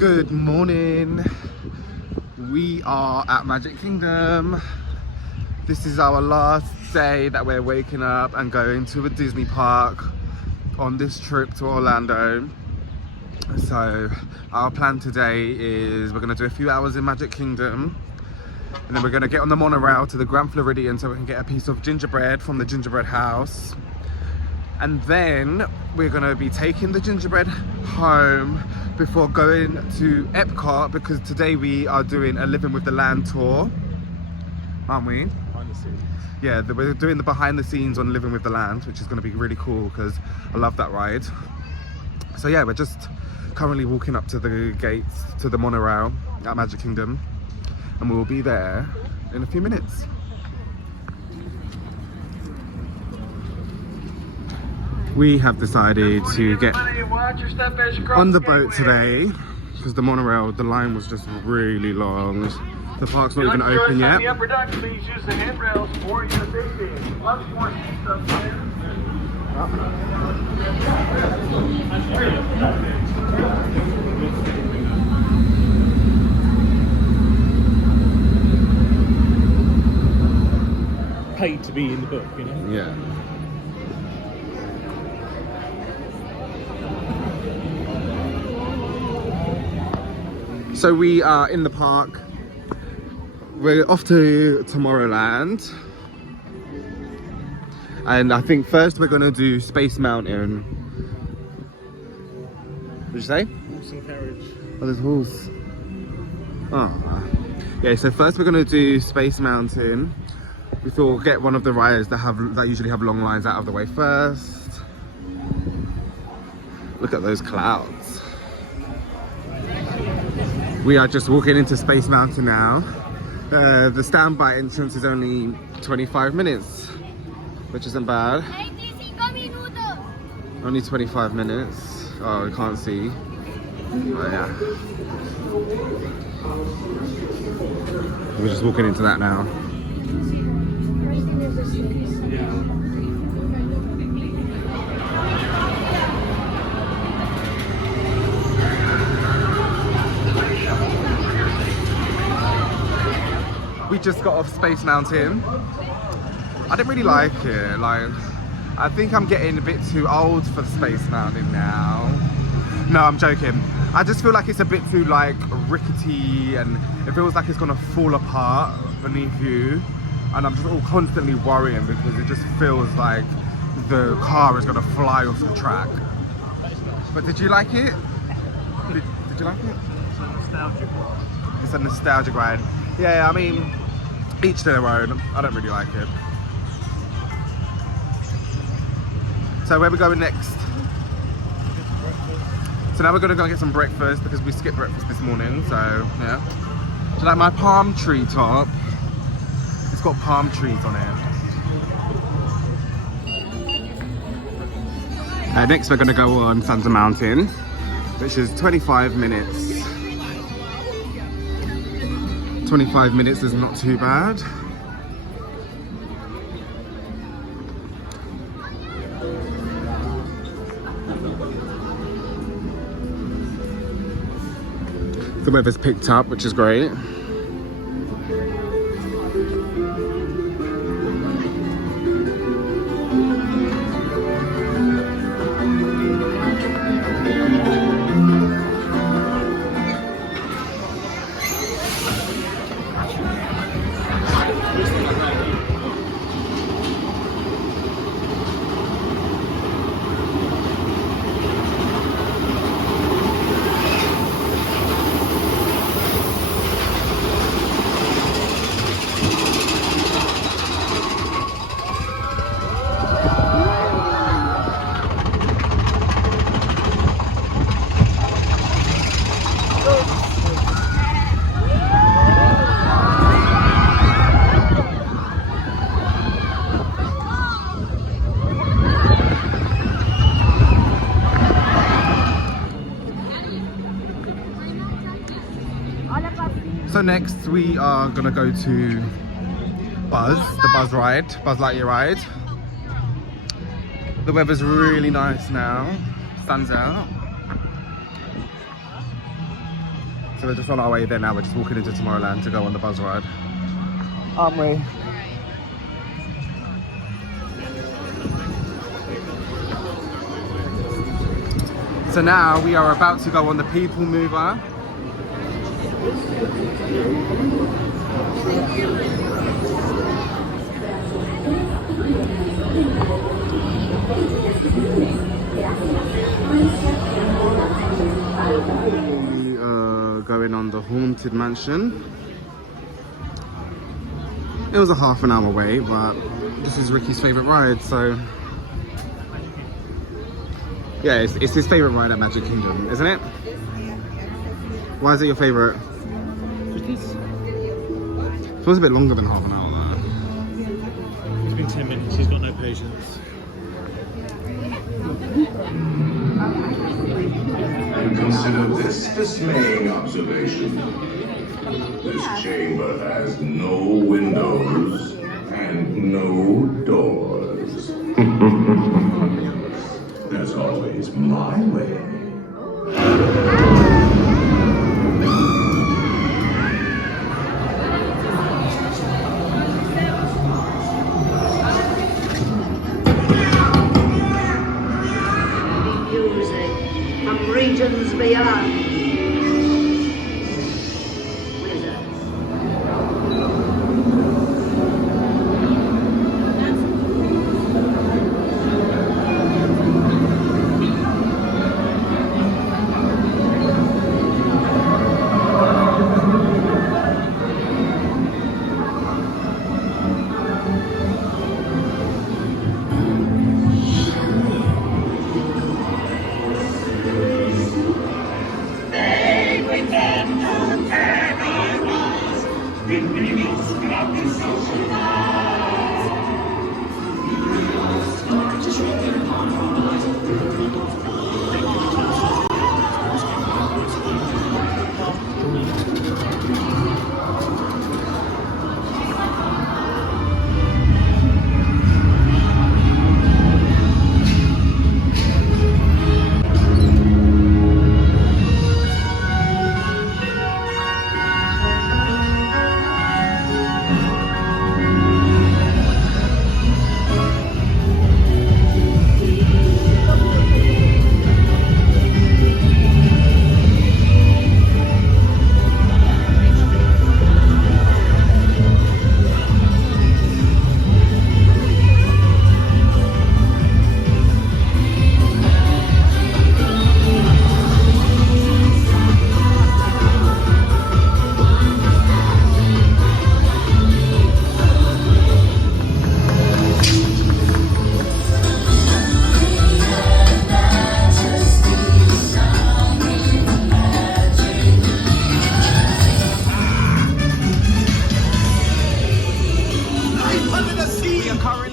Good morning. We are at Magic Kingdom. This is our last day that we're waking up and going to a Disney park on this trip to Orlando. So our plan today is we're going to do a few hours in Magic Kingdom, and then we're going to get on the monorail to the Grand Floridian so we can get a piece of gingerbread from the gingerbread house. And then we're going to be taking the gingerbread home before going to Epcot, because today we are doing a Living with the Land tour, aren't we? Behind the scenes. Yeah, we're doing the behind the scenes on Living with the Land, which is going to be really cool because I love that ride. So yeah, we're just currently walking up to the gates to the monorail at Magic Kingdom, and we'll be there in a few minutes. We have decided to get on the boat today because the monorail, the line was just really long. The park's not even open yet. The upper deck, please use the handrails for your safety. Lots more seats up there. Paid to be in the book, you know? Yeah. So we are in the park. We're off to Tomorrowland. And I think first we're gonna do Space Mountain. What did you say? Horse and carriage. Oh, there's a horse. Oh. Yeah, so first we're gonna do Space Mountain. We thought we'll get one of the rides that usually have long lines out of the way first. Look at those clouds. We are just walking into Space Mountain now. The standby entrance is only 25 minutes, which isn't bad. Only 25 minutes. Oh, we can't see. Oh yeah. We're just walking into that now. We just got off Space Mountain. I didn't really like it. I think I'm getting a bit too old for Space Mountain now. No, I'm joking. I just feel like it's a bit too rickety, and it feels like it's gonna fall apart beneath you. And I'm just all constantly worrying because it just feels like the car is gonna fly off the track. But did you like it? Did you like it? It's a nostalgic ride. It's a nostalgic ride. Yeah, I mean, each to their own. I don't really like it. So where are we going next? So now we're gonna go and get some breakfast because we skipped breakfast this morning, so yeah. Do you like my palm tree top? It's got palm trees on it. Next we're gonna go on Santa Mountain, which is 25 minutes. 25 minutes is not too bad. The weather's picked up, which is great. So next we are gonna go to Buzz, the Buzz Lightyear ride. The weather's really nice now, sun's out. So we're just on our way there now. We're just walking into Tomorrowland to go on the buzz ride. Aren't we? So now we are about to go on the People Mover. We are going on the Haunted Mansion. It was a half an hour wait, but this is Ricky's favourite ride, so yeah, it's his favourite ride at Magic Kingdom, isn't it? Why is it your favourite? It feels a bit longer than half an hour though. It's been 10 minutes, he's got no patience. And consider this dismaying observation. This chamber has no windows and no doors. There's always my way. Music from regions beyond.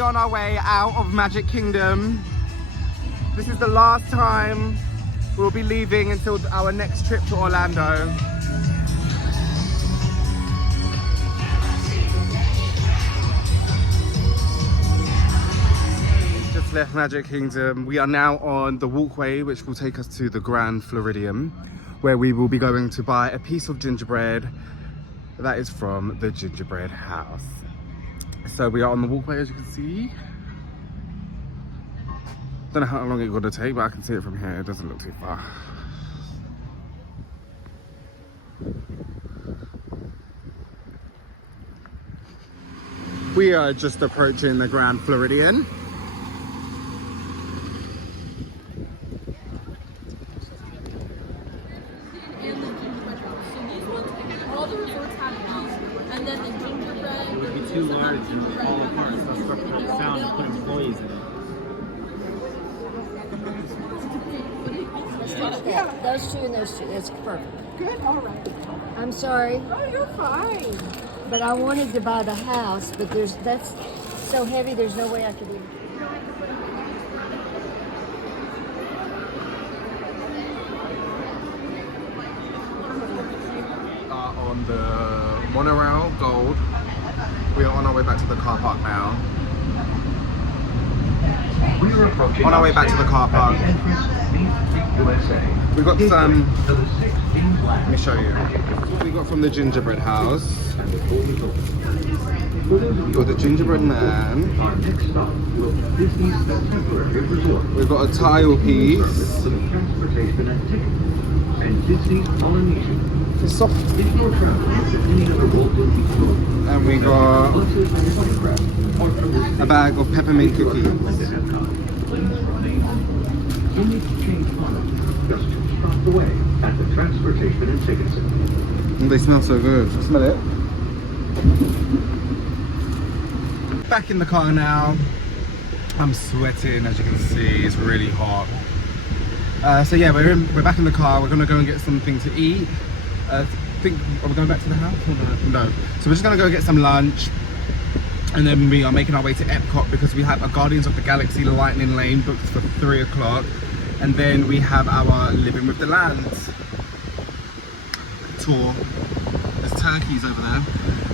On our way out of Magic Kingdom. This is the last time we'll be leaving until our next trip to Orlando. Just left Magic Kingdom. We are now on the walkway which will take us to the Grand Floridian, where we will be going to buy a piece of gingerbread that is from the gingerbread house. So we are on the walkway, as you can see. Don't know how long it's gonna take, but I can see it from here. It doesn't look too far. We are just approaching the Grand Floridian. Too large and fall apart, so it's rough to sound and put employees in it. Yeah, those two and those two. That's perfect. Good, all right. I'm sorry, Oh, you're fine. but I wanted to buy the house, but that's so heavy. There's no way I could even. On the monorail Gold. We are on our way back to the car park now. We are approaching On our way back to the car park. USA. We got some. To the 16 Let me show you. What we got from the gingerbread house. We got the gingerbread man. Our next stop will be Disney's temporary resort. We've got a tile piece. For the transportation and tickets. And Disney Polynesian. It's soft. If you're traveling to any other Walt Disney store, And we got buses and photographs, or from the a bag of peppermint cookies. Please run easy. You need to change funds just 2 stops away at the transportation and ticket center. They smell so good. Smell it. Back in the car now. I'm sweating, as you can see. It's really hot. So yeah, we're back in the car. We're gonna go and get something to eat. Are we going back to the house or no? So we're just gonna go get some lunch, and then we are making our way to Epcot because we have a Guardians of the Galaxy Lightning Lane booked for 3 o'clock, and then we have our Living with the Land tour. There's turkeys over there.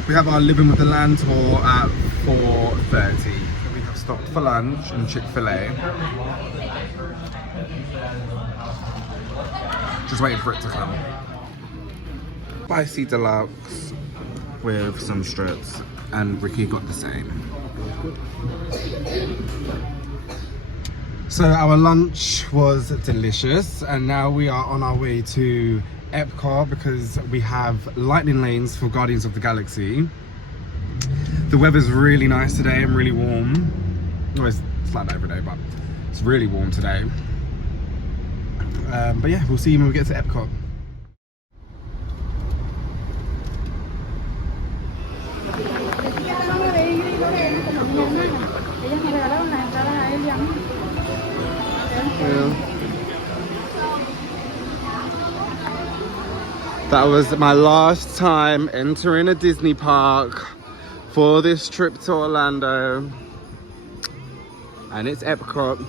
We have our Living with the Land tour at 4:30. We have stopped for lunch in Chick-fil-A. Just waiting for it to come. Spicy deluxe with some strips, and Ricky got the same. So our lunch was delicious, and now we are on our way to Epcot because we have lightning lanes for Guardians of the Galaxy. The weather's really nice today and really warm. Well, it's like that every day, but it's really warm today. But yeah, we'll see you when we get to Epcot. That was my last time entering a Disney park for this trip to Orlando, and it's Epcot.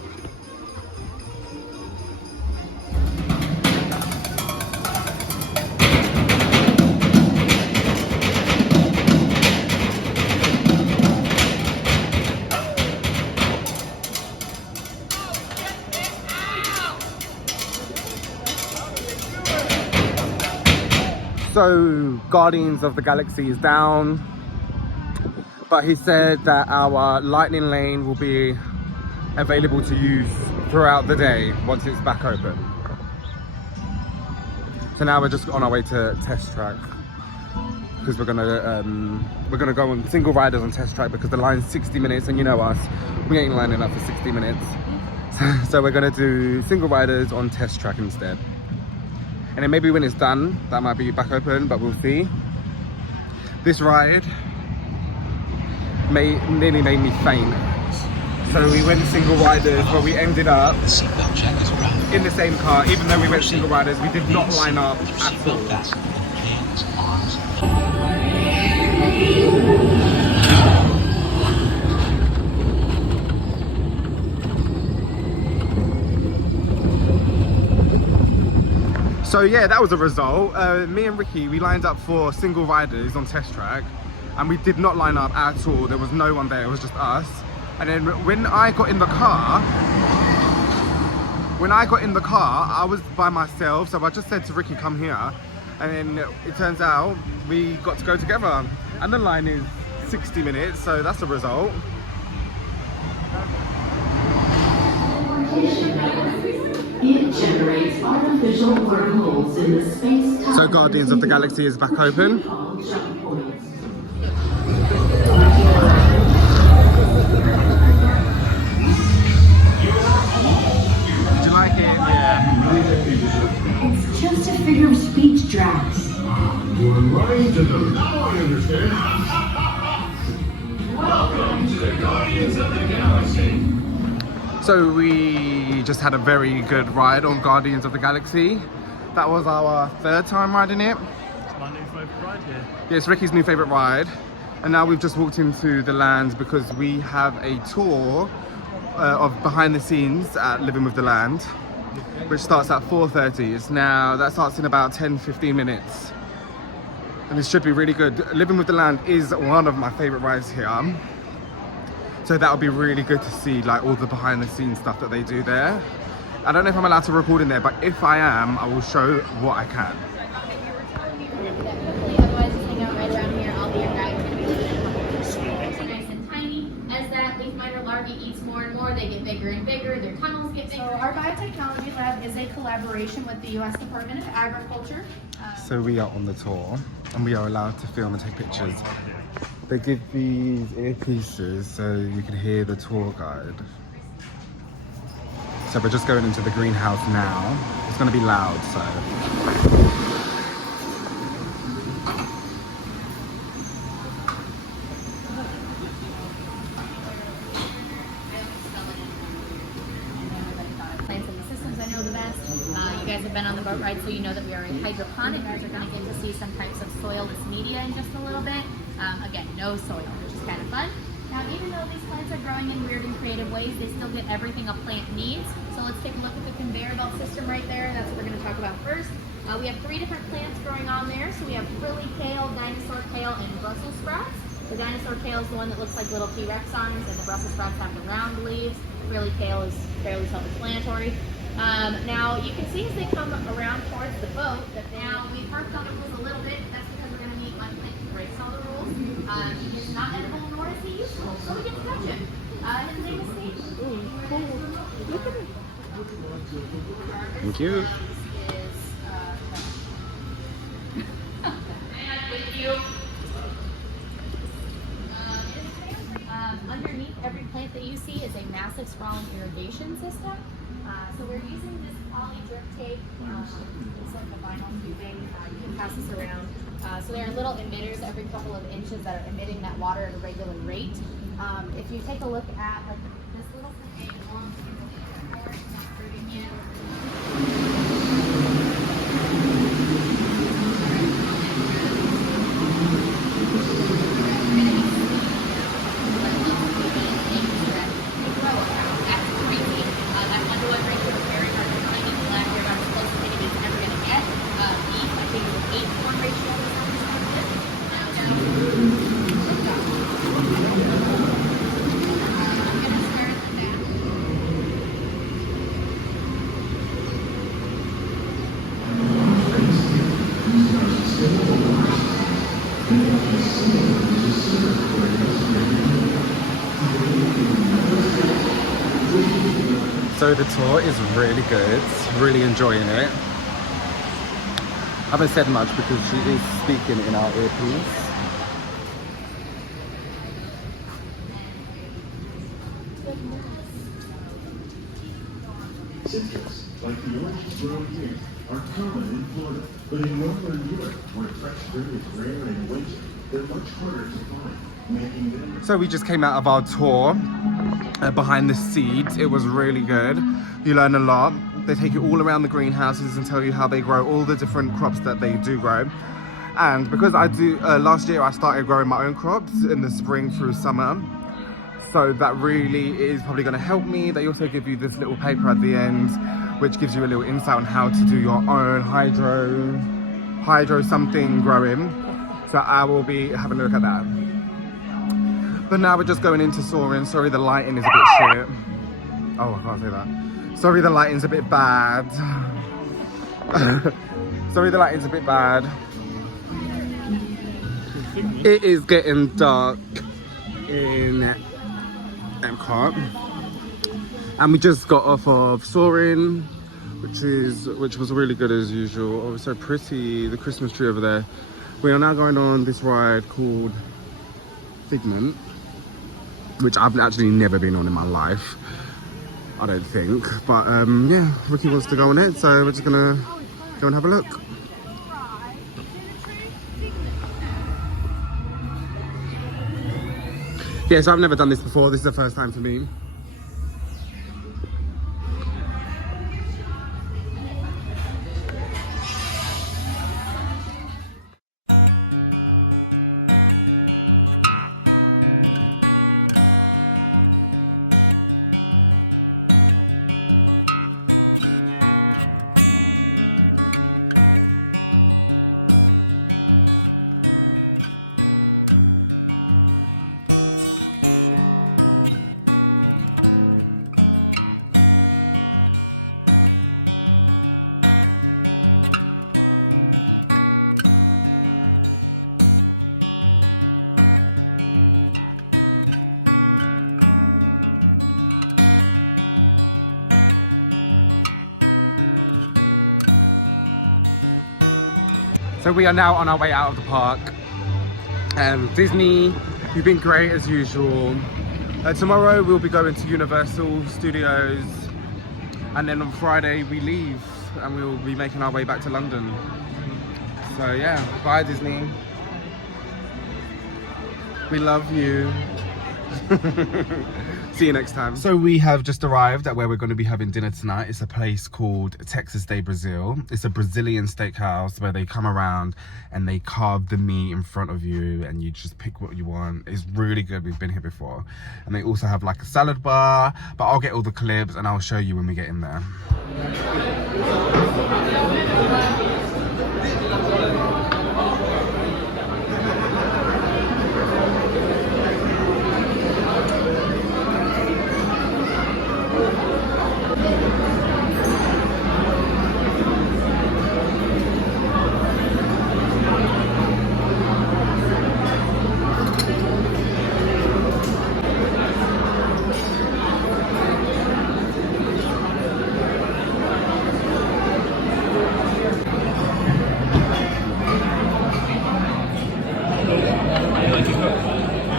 So Guardians of the Galaxy is down, but he said that our lightning lane will be available to use throughout the day once it's back open. So now we're just on our way to Test Track because we're gonna go on single riders on Test Track because the line's 60 minutes, and you know us, we ain't lining up for 60 minutes. So we're gonna do single riders on Test Track instead. And then maybe when it's done, that might be back open, but we'll see. This ride nearly made me faint. So we went single riders, but we ended up in the same car. Even though we went single riders, we did not line up at all. So yeah, that was a result. Me and Ricky, we lined up for single riders on Test Track, and we did not line up at all. There was no one there, it was just us. And then when I got in the car, I was by myself, so I just said to Ricky, come here. And then it turns out we got to go together. And the line is 60 minutes, so that's a result. It generates artificial wormholes in the space-time. So Guardians of the Galaxy is back open. Did you like it? Yeah. It's just a figure of speech, Drax. You are lying to them. Now I understand. Welcome to the Guardians of the Galaxy. So we just had a very good ride on Guardians of the Galaxy. That was our 3rd time riding it. It's my new favourite ride here. Yeah, it's Ricky's new favourite ride. And now we've just walked into the lands because we have a tour of behind the scenes at Living with the Land, which starts at 4:30. That starts in about 10-15 minutes. And this should be really good. Living with the Land is one of my favourite rides here. So that would be really good to see, like, all the behind the scenes stuff that they do there. I don't know if I'm allowed to record in there, but if I am, I will show what I can. Otherwise, just hang out right around here. I'll be your guide. We're going to be living in a couple of years. Nice and tiny. As that leaf miner larvae eats more and more, they get bigger and bigger. Their tunnels get bigger. So our biotechnology lab is a collaboration with the U.S. Department of Agriculture. So we are on the tour and we are allowed to film and take pictures. They give these earpieces so you can hear the tour guide. So we're just going into the greenhouse now. It's going to be loud, so. Plants and the systems I know the best. You guys have been on the boat ride, so you know that we are in hydroponic. You guys are going to get to see some types of soilless media in just a little bit. Again, no soil, which is kind of fun. Now, even though these plants are growing in weird and creative ways, they still get everything a plant needs. So let's take a look at the conveyor belt system right there. That's what we're going to talk about first. We have 3 different plants growing on there. So we have frilly kale, dinosaur kale, and Brussels sprouts. The dinosaur kale is the one that looks like little T-Rex arms, and the Brussels sprouts have the round leaves. Frilly kale is fairly self-explanatory. Now, you can see as they come around towards the boat that now we've harped on the rules a little bit. That's because we're going to need one plant who breaks all the rules. It's not edible nor is he useful, so we get to touch him. His name is Steve. Thank you. With you. Underneath every plant that you see is a massive sprawling irrigation system. So we're using this poly drip tape. It's like a vinyl tubing. You can pass this around. So there are little emitters every couple of inches that are emitting that water at a regular rate. If you take a look at like this little thing along here, it's not hurting you. So the tour is really good, really enjoying it. I haven't said much because she is speaking in our earpiece. Citrus, like the oranges grown here, are common in Florida, but in northern Europe, where fresh fruit is rare in winter, they're much harder to find, making them... So we just came out of our tour behind the scenes. It was really good. You learn a lot. They take you all around the greenhouses and tell you how they grow all the different crops that they do grow. And because I do, last year I started growing my own crops in the spring through summer. So that really is probably going to help me. They also give you this little paper at the end, which gives you a little insight on how to do your own hydro something growing. So I will be having a look at that. But now we're just going into soaring. Sorry, the lighting is a bit shit. Oh, I can't say that. Sorry, the lighting's a bit bad. Sorry, the lighting's a bit bad. It is getting dark in Epcot. And we just got off of soaring, which was really good as usual. Oh, it's so pretty, the Christmas tree over there. We are now going on this ride called Figment, which I've actually never been on in my life, I don't think. But yeah, Ricky wants to go on it, so we're just gonna go and have a look. Yeah, so I've never done this before. This is the first time for me. So we are now on our way out of the park. Disney, you've been great as usual. Tomorrow we'll be going to Universal Studios, and then on Friday we leave and we'll be making our way back to London. So yeah, bye Disney. We love you. See you next time. So we have just arrived at where we're going to be having dinner tonight. It's a place called Texas de Brazil. It's a Brazilian steakhouse where they come around and they carve the meat in front of you and you just pick what you want. It's really good. We've been here before. And they also have like a salad bar, but I'll get all the clips and I'll show you when we get in there.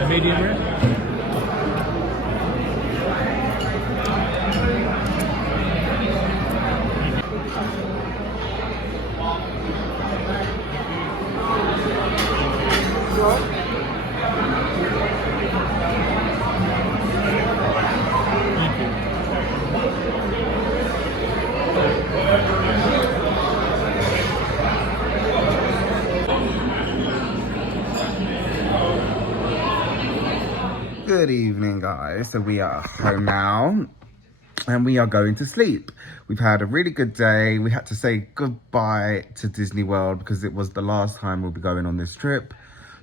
Medium rare? Good evening guys, so we are home now and we are going to sleep. We've had a really good day. We had to say goodbye to Disney World because it was the last time we'll be going on this trip.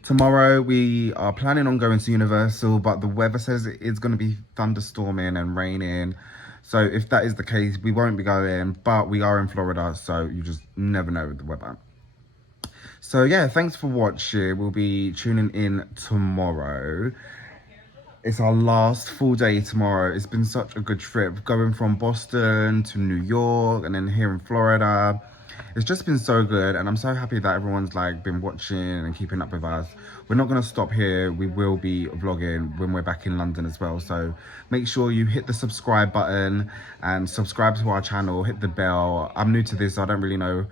Tomorrow we are planning on going to Universal, but the weather says it is going to be thunderstorming and raining. So if that is the case, we won't be going, but we are in Florida, so you just never know with the weather. So yeah, thanks for watching. We'll be tuning in tomorrow. It's our last full day tomorrow. It's been such a good trip, going from Boston to New York and then here in Florida. It's just been so good, and I'm so happy that everyone's like been watching and keeping up with us. We're not gonna stop here. We will be vlogging when we're back in London as well. So make sure you hit the subscribe button and subscribe to our channel, hit the bell. I'm new to this, so I don't really know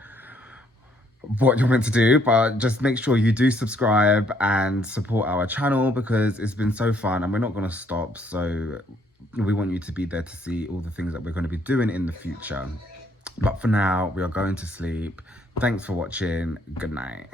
what you're meant to do, but just make sure you do subscribe and support our channel because it's been so fun and we're not going to stop. So we want you to be there to see all the things that we're going to be doing in the future. But for now, we are going to sleep. Thanks for watching. Good night.